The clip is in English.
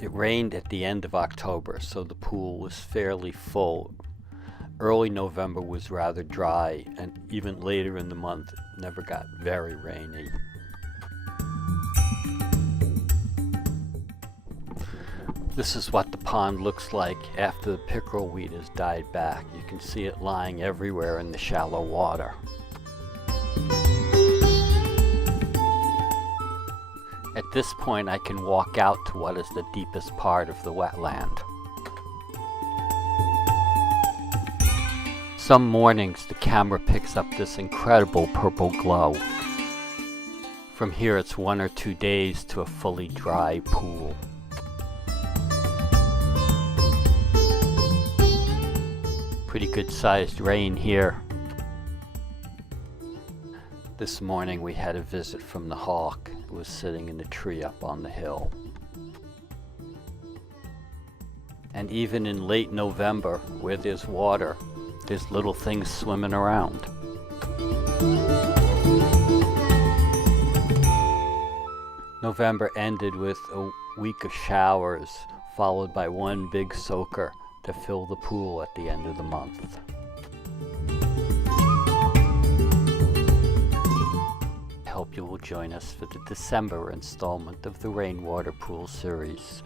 It rained at the end of October, so the pool was fairly full. Early November was rather dry, and even later in the month it never got very rainy. This is what the pond looks like after the pickerel weed has died back. You can see it lying everywhere in the shallow water. At this point, I can walk out to what is the deepest part of the wetland. Some mornings the camera picks up this incredible purple glow. From here it's 1 or 2 days to a fully dry pool. Pretty good sized rain here. This morning we had a visit from the hawk who was sitting in the tree up on the hill. And even in late November, where there's water, there's little things swimming around. November ended with a week of showers, followed by one big soaker to fill the pool at the end of the month. I hope you will join us for the December installment of the Rainwater Pool series.